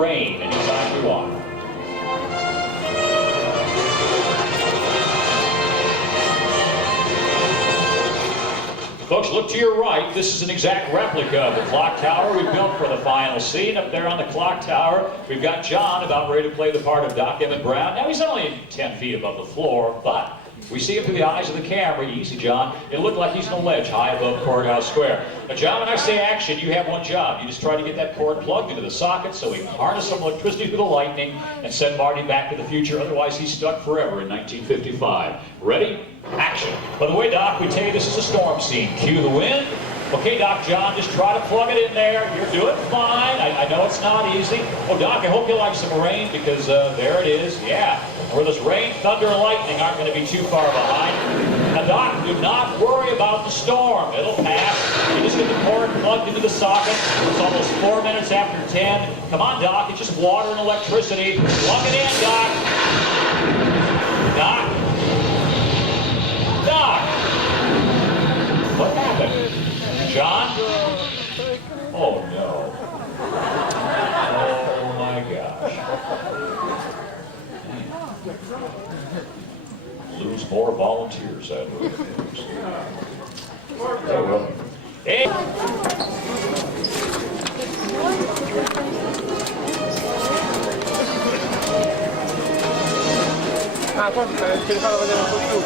Rain, anytime you want. Folks, look to your right. This is an exact replica of the clock tower we built for the final scene. Up there on the clock tower, we've got John about ready to play the part of Doc Emmett Brown. Now, he's only 10 feet above the floor, but we see him through the eyes of the camera. Easy, John. It looked like he's on a ledge high above Courthouse Square. Now, John, when I say action, you have one job. You just try to get that cord plugged into the socket so we can harness some electricity through the lightning and send Marty back to the future. Otherwise, he's stuck forever in 1955. Ready? Action. By the way, Doc, we tell you this is a storm scene. Cue the wind. Okay, Doc, John, just try to plug it in there. You're doing fine. I know it's not easy. Oh, Doc, I hope you like some rain because there it is. Yeah. Where this rain, thunder, and lightning aren't going to be too far behind. Now, Doc, do not worry about the storm. It'll pass. You just get the cord plugged into the socket. It's almost 4 minutes after 10. Come on, Doc. It's just water and electricity. Plug it in, Doc. Doc. Doc. What happened? John? Oh, no. Oh, my gosh. Lose more volunteers, that would. There we go. Hey. Ah, forse ti farò vedere un po' più.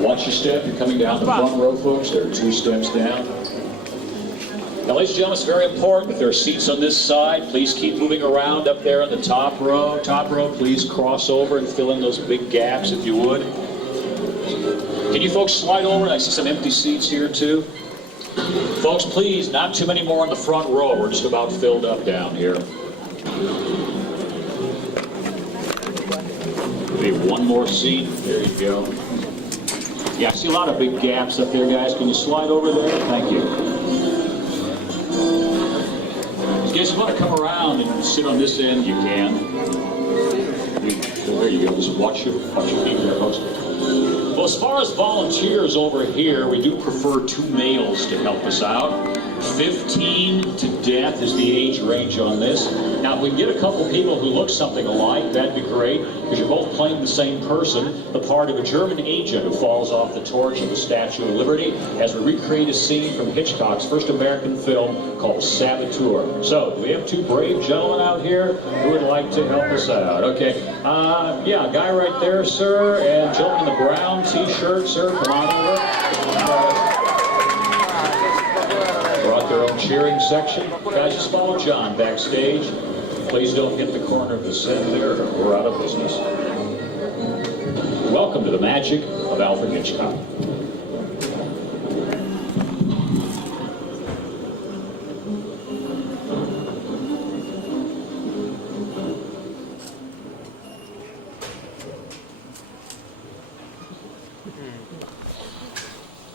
Watch your step. You're coming down the front row, folks. There are 2 steps down. Now, ladies and gentlemen, it's very important. If there are seats on this side, please keep moving around up there in the top row. Top row, please cross over and fill in those big gaps if you would. Can you folks slide over? I see some empty seats here, too. Folks, please, not too many more in the front row. We're just about filled up down here. Maybe one more seat. There you go. Yeah, I see a lot of big gaps up there, guys. Can you slide over there? Thank you. If you guys want to come around and sit on this end, you can. There you go. Just watch your feet there, folks. Well, as far as volunteers over here, we do prefer 2 males to help us out. 15 to death is the age range on this. Now, if we can get a couple people who look something alike, that'd be great, because you're both playing the same person, the part of a German agent who falls off the torch of the Statue of Liberty, as we recreate a scene from Hitchcock's first American film called Saboteur. So, we have 2 brave gentlemen out here who would like to help us out. Okay, yeah, guy right there, sir, and gentleman in the brown t-shirt, sir, come on over. Brought their own cheering section. Guys, just follow John backstage. Please don't hit the corner of the set there, or we're out of business. Welcome to the magic of Alfred Hitchcock.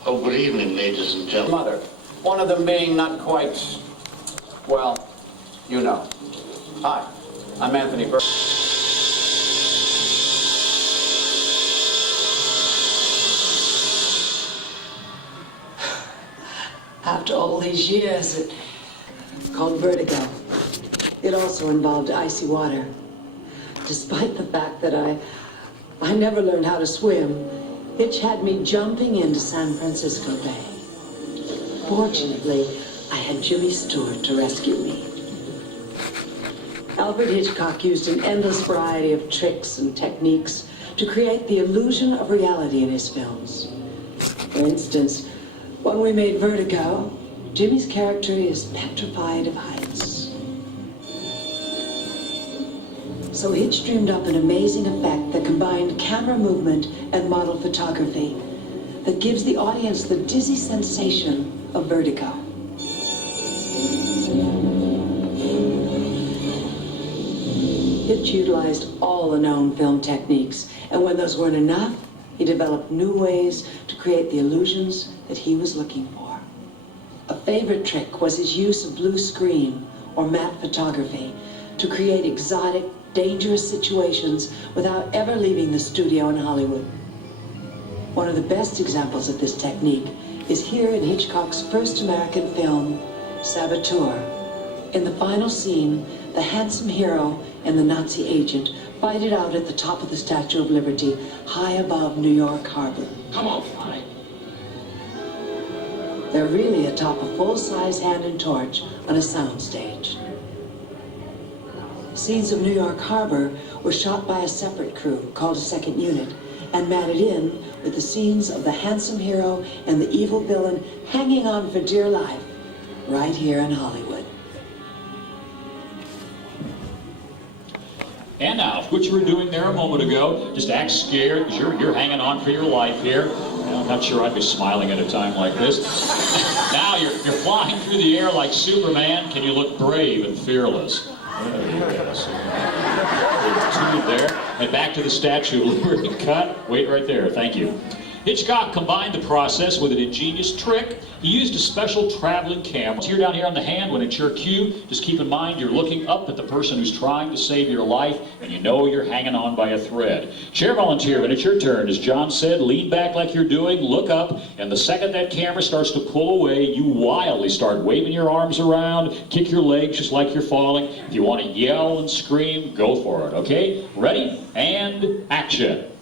Oh, good evening, ladies and gentlemen. Mother, one of them being not quite, well, you know. Hi, I'm Anthony Burke. After all these years, it's called vertigo. It also involved icy water. Despite the fact that I never learned how to swim, Hitch had me jumping into San Francisco Bay. Fortunately, I had Jimmy Stewart to rescue me. Alfred Hitchcock used an endless variety of tricks and techniques to create the illusion of reality in his films. For instance, when we made Vertigo, Jimmy's character is petrified of heights. So Hitch dreamed up an amazing effect that combined camera movement and model photography that gives the audience the dizzy sensation of vertigo. Hitch utilized all the known film techniques, and when those weren't enough, he developed new ways to create the illusions that he was looking for. A favorite trick was his use of blue screen, or matte photography, to create exotic, dangerous situations without ever leaving the studio in Hollywood. One of the best examples of this technique is here in Hitchcock's first American film, Saboteur. In the final scene, the handsome hero and the Nazi agent fight it out at the top of the Statue of Liberty, high above New York Harbor. Come on, fly. They're really atop a full-size hand and torch on a soundstage. Scenes of New York Harbor were shot by a separate crew called a second unit and matted in with the scenes of the handsome hero and the evil villain hanging on for dear life right here in Hollywood. And now, what you were doing there a moment ago, just act scared because you're hanging on for your life here. I'm not sure I'd be smiling at a time like this. Now you're flying through the air like Superman. Can you look brave and fearless? There you go. Two there. And back to the Statue of Liberty. Cut. Wait right there. Thank you. Hitchcock combined the process with an ingenious trick. He used a special traveling camera. Here down here on the hand, when it's your cue, just keep in mind you're looking up at the person who's trying to save your life, and you know you're hanging on by a thread. Chair volunteer, when it's your turn, as John said, lean back like you're doing, look up, and the second that camera starts to pull away, you wildly start waving your arms around, kick your legs just like you're falling. If you want to yell and scream, go for it, okay? Ready? And action.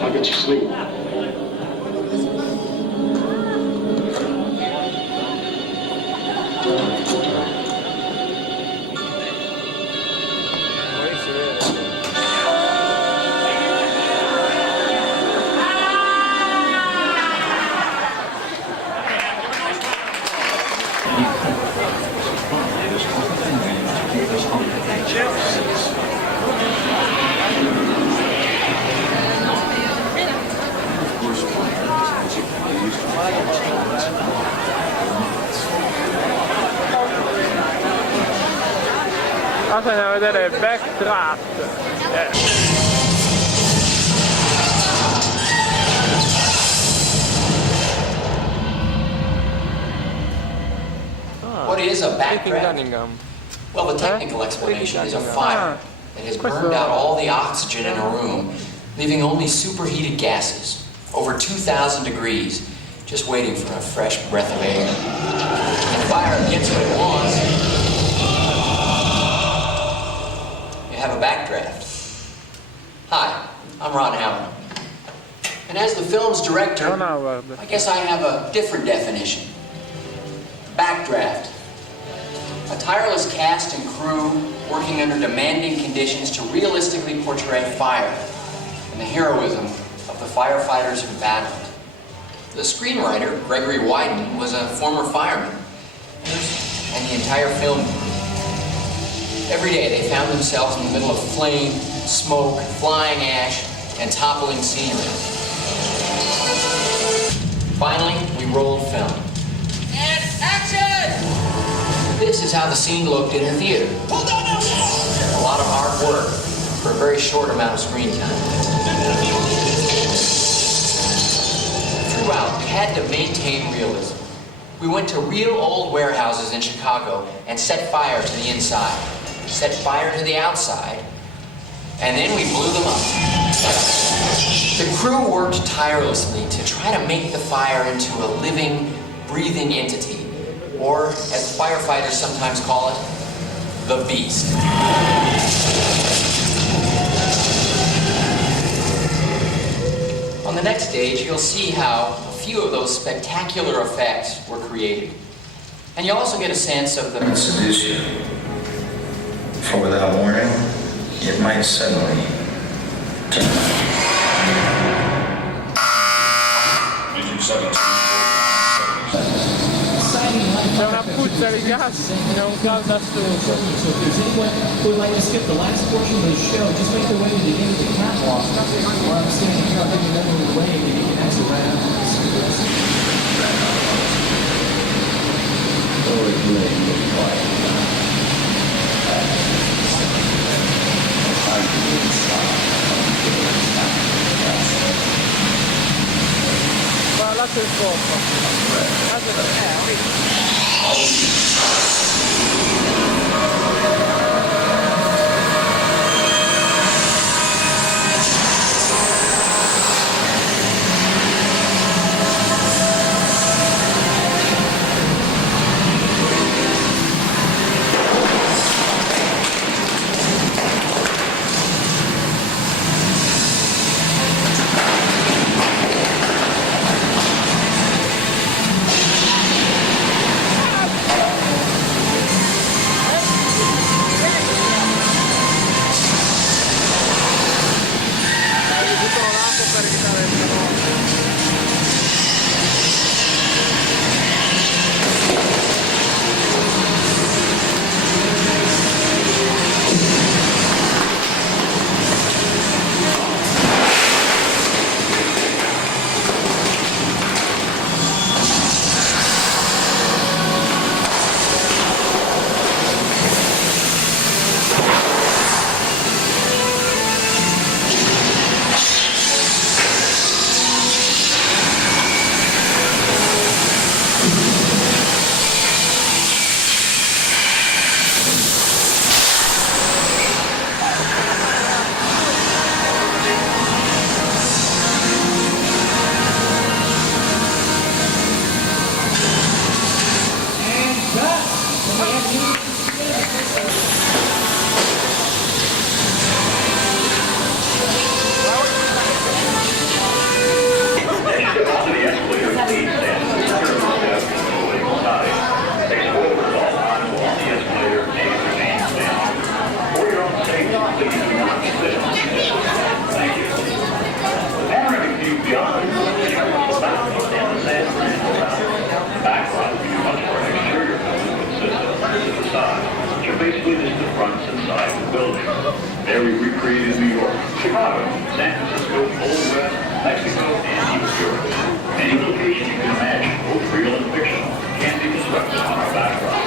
I'll get you sleep. Adesso andiamo a vedere Backdraft. What is a backdraft? Cunningham. Well, the technical explanation is a fire that has burned out all the oxygen in a room, leaving only superheated gases, over 2,000 degrees, just waiting for a fresh breath of air. The fire gets what it wants. You have a backdraft. Hi, I'm Ron Howard. And as the film's director, I guess I have a different definition. Backdraft. A tireless cast and crew working under demanding conditions to realistically portray fire and the heroism of the firefighters who battled. The screenwriter, Gregory Wyden, was a former fireman, and the entire film. Every day they found themselves in the middle of flame, smoke, flying ash, and toppling scenery. Finally, we rolled film. And action! This is how the scene looked in the theater. Hold on now! A lot of hard work for a very short amount of screen time. Throughout, we had to maintain realism. We went to real old warehouses in Chicago and set fire to the inside, set fire to the outside, and then we blew them up. The crew worked tirelessly to try to make the fire into a living, breathing entity. Or, as firefighters sometimes call it, the beast. On the next stage, you'll see how a few of those spectacular effects were created. And you'll also get a sense of the... seduce you. For without warning, it might suddenly turn. Mission 17. C'è una puzza di gas in un caldo assurdo. So if there's anyone who would like to skip the last portion of the show, just make their way to the end of the catwalk. While I'm standing here, I'll give you another little wave and you can exit right out of this. Ma lascia il fuoco. Basically, this is the fronts and sides of the building. There we recreated New York, Chicago, San Francisco, Old West, Mexico, and even Europe. Any location you can imagine, both real and fictional, can be constructed on our background.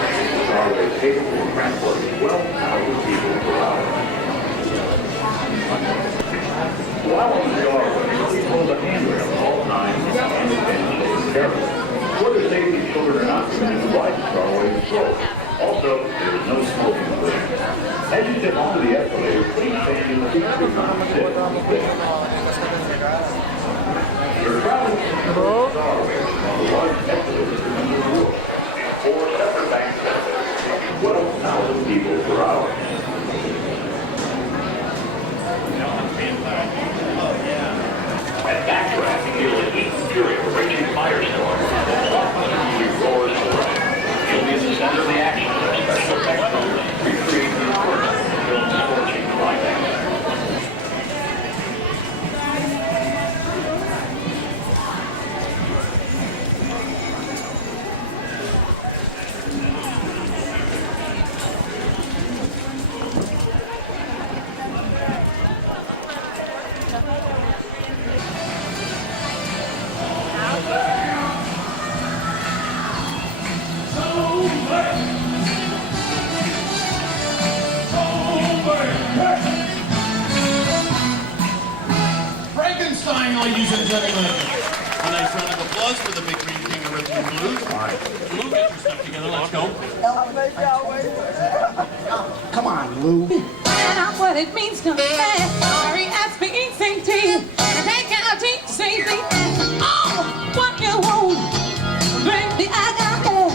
Starway is capable of transporting 12,000 people per hour. While on the Starway, we hold a handrail at all times and defend children carefully. For the safety, children are not permitted to ride the Starway in slow. Also, there is no smoking there. As you step onto the escalator, please stand in the seat to not sit on the bed. You're traveling to the Starway on the largest escalator in the world. In 4 separate banks taking 12,000 people per hour. At backdraft, you'll heat and fury of a raging firestorm. The hot wind roars away. You'll be in the center of the action of a special effects program, recreating the important film's scorching climax. Ladies and gentlemen, a nice round of applause for the big green king of rhythm and blues. All right, Lou, get your stuff together. Let's go. Come on, Lou. Find out what it means to be R-E-S-P-E-C-T. And take out T-C-C. Oh, what you want, baby, I got it.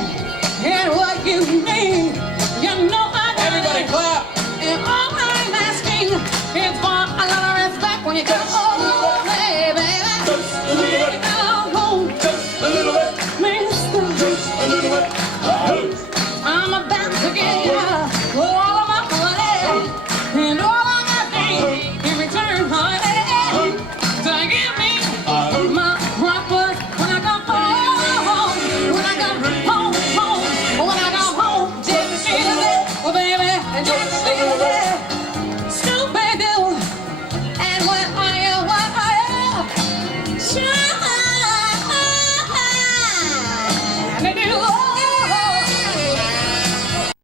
And what you need, you know I got it. Everybody clap. And all I'm asking is for a lot of respect when you come over, baby. Just a little bit. Just a little bit. Just a little bit. I'm about to get you all of my money and all I got need in return, honey, to give me my breakfast when I come home, when I come home, when I come home, just feel it, oh baby, just